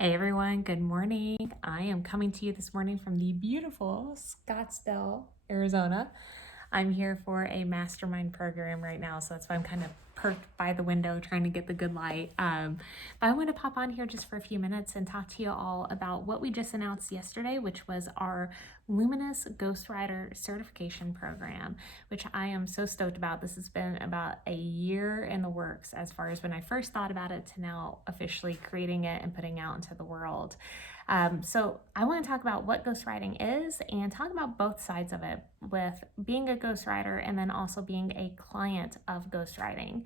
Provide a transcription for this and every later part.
Hey everyone, good morning. I am coming to you this morning from the beautiful Scottsdale, Arizona. I'm here for a mastermind program right now, so that's why I'm kind of perked by the window trying to get the good light. But I want to pop on here just for a few minutes and talk to you all about what we just announced yesterday, which was our Luminous Ghostwriter Certification program, which I am so stoked about. This has been about a year in the works as far as when I first thought about it to now officially creating it and putting out into the world. So I want to talk about what ghostwriting is and talk about both sides of it, with being a ghostwriter and then also being a client of ghostwriting.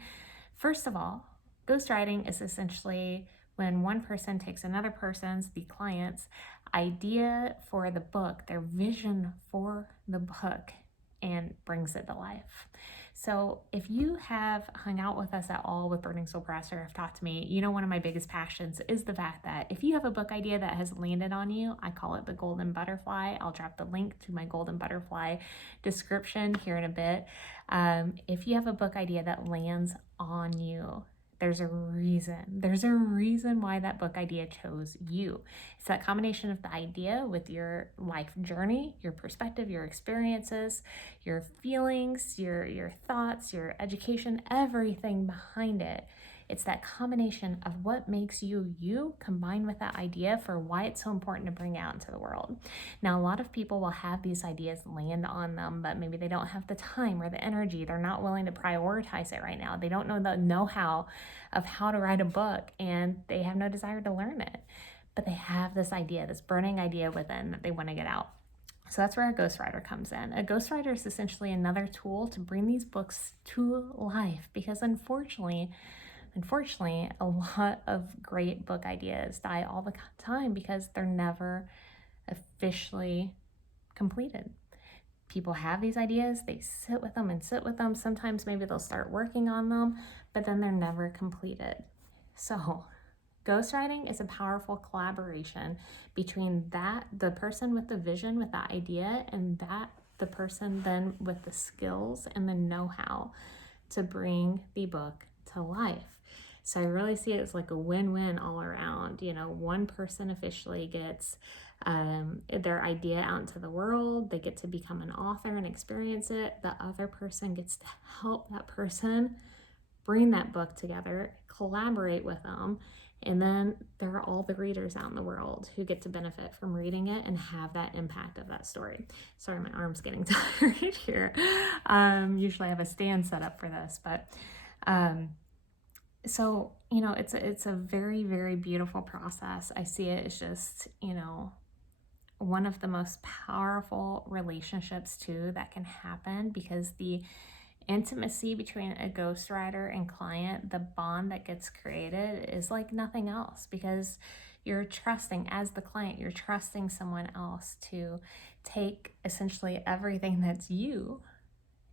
First of all, ghostwriting is essentially when one person takes another person's, the client's, idea for the book, their vision for the book, and brings it to life. So if you have hung out with us at all with Burning Soul Press or have talked to me, you know one of my biggest passions is the fact that if you have a book idea that has landed on you, I call it the golden butterfly. I'll drop the link to my golden butterfly description here in a bit. If you have a book idea that lands on you, there's a reason. There's a reason why that book idea chose you. It's that combination of the idea with your life journey, your perspective, your experiences, your feelings, your thoughts, your education, everything behind it. It's that combination of what makes you you combined with that idea for why it's so important to bring out into the world. Now, a lot of people will have these ideas land on them, but maybe they don't have the time or the energy. They're not willing to prioritize it right now. They don't know the know-how of how to write a book, and they have no desire to learn it. But they have this idea, this burning idea within that they want to get out. So that's where a ghostwriter comes in. A ghostwriter is essentially another tool to bring these books to life, because unfortunately, a lot of great book ideas die all the time because they're never officially completed. People have these ideas, they sit with them and sit with them. Sometimes maybe they'll start working on them, but then they're never completed. So ghostwriting is a powerful collaboration between the person with the vision, with the idea, and the person then with the skills and the know-how to bring the book to life. So I really see it as like a win-win all around. One person officially gets their idea out into the world. They get to become an author and experience it. The other person gets to help that person bring that book together, collaborate with them, and then there are all the readers out in the world who get to benefit from reading it and have that impact of that story. Sorry, my arm's getting tired here. Usually I have a stand set up for this, but so it's a very, very beautiful process. I see it as just one of the most powerful relationships too that can happen, because the intimacy between a ghostwriter and client, the bond that gets created is like nothing else, because you're trusting, as the client, you're trusting someone else to take essentially everything that's you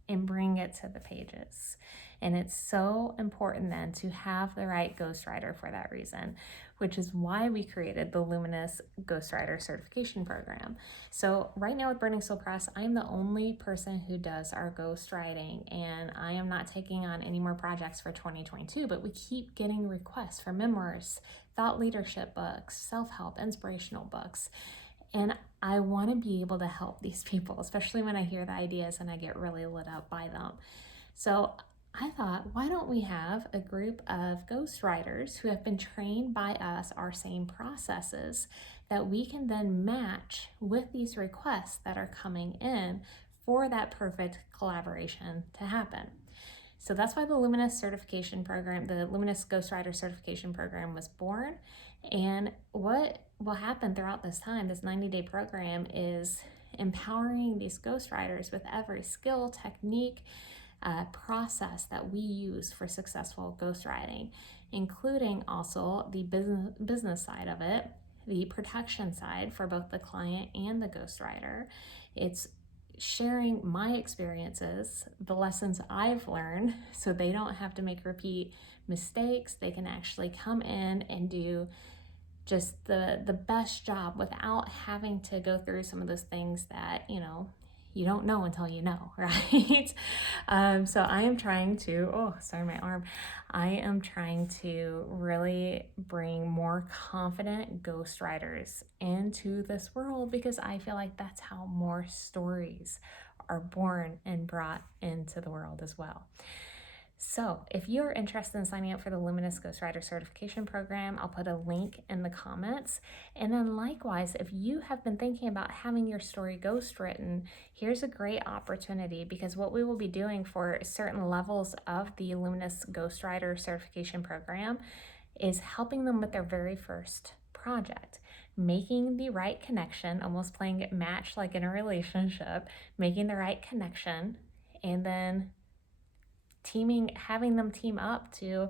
and bring it to the pages. And it's so important then to have the right ghostwriter for that reason, which is why we created the Luminous Ghostwriter Certification program. So right now with Burning Soul Press, I'm the only person who does our ghostwriting, and I am not taking on any more projects for 2022, but we keep getting requests for memoirs, thought leadership books, self-help, inspirational books. And I want to be able to help these people, especially when I hear the ideas and I get really lit up by them. So I thought, why don't we have a group of ghostwriters who have been trained by us, our same processes, that we can then match with these requests that are coming in for that perfect collaboration to happen. So that's why the Luminous Certification Program, the Luminous Ghostwriter Certification Program, was born. And what will happen throughout this time, this 90-day program, is empowering these ghostwriters with every skill, technique, process that we use for successful ghostwriting, including also the business side of it, the protection side for both the client and the ghostwriter. It's sharing my experiences, the lessons I've learned, so they don't have to make repeat mistakes. They can actually come in and do just the best job without having to go through some of those things that you don't know until you know, right? So I am trying to, oh, sorry, my arm. I am trying to really bring more confident ghostwriters into this world, because I feel like that's how more stories are born and brought into the world as well. So if you're interested in signing up for the Luminous Ghostwriter Certification program, I'll put a link in the comments. And then likewise, if you have been thinking about having your story ghostwritten, here's a great opportunity, because what we will be doing for certain levels of the Luminous Ghostwriter Certification program is helping them with their very first project, making the right connection, almost playing it match like in a relationship, making the right connection, and then having them team up to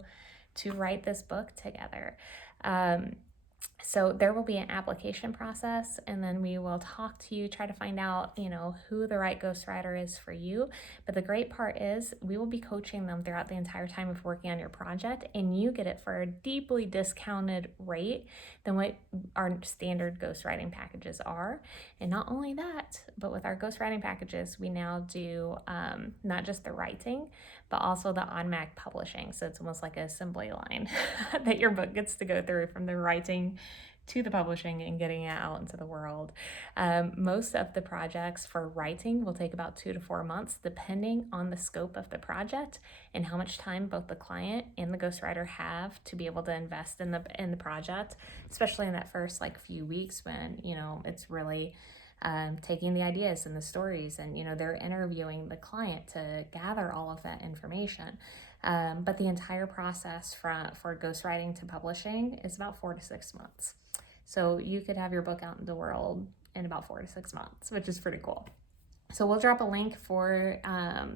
write this book together. So there will be an application process, and then we will talk to you, try to find out, who the right ghostwriter is for you. But the great part is we will be coaching them throughout the entire time of working on your project, and you get it for a deeply discounted rate than what our standard ghostwriting packages are. And not only that, but with our ghostwriting packages, we now do not just the writing, but also the automatic publishing. So it's almost like an assembly line that your book gets to go through, from the writing to the publishing and getting it out into the world. Most of the projects for writing will take about 2 to 4 months, depending on the scope of the project and how much time both the client and the ghostwriter have to be able to invest in the project, especially in that first few weeks when it's really taking the ideas and the stories, and they're interviewing the client to gather all of that information. But the entire process for ghostwriting to publishing is about 4 to 6 months. So you could have your book out in the world in about 4 to 6 months, which is pretty cool. So we'll drop a link for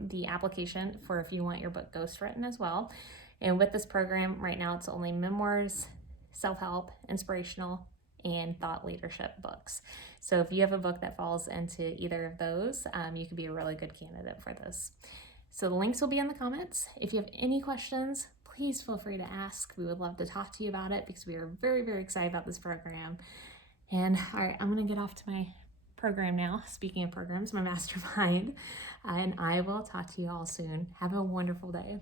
the application for if you want your book ghostwritten as well. And with this program right now, it's only memoirs, self-help, inspirational, and thought leadership books. So if you have a book that falls into either of those, you could be a really good candidate for this. So the links will be in the comments. If you have any questions, please feel free to ask. We would love to talk to you about it, because we are very, very excited about this program. And all right, I'm gonna get off to my program now. Speaking of programs, my mastermind, and I will talk to you all soon. Have a wonderful day.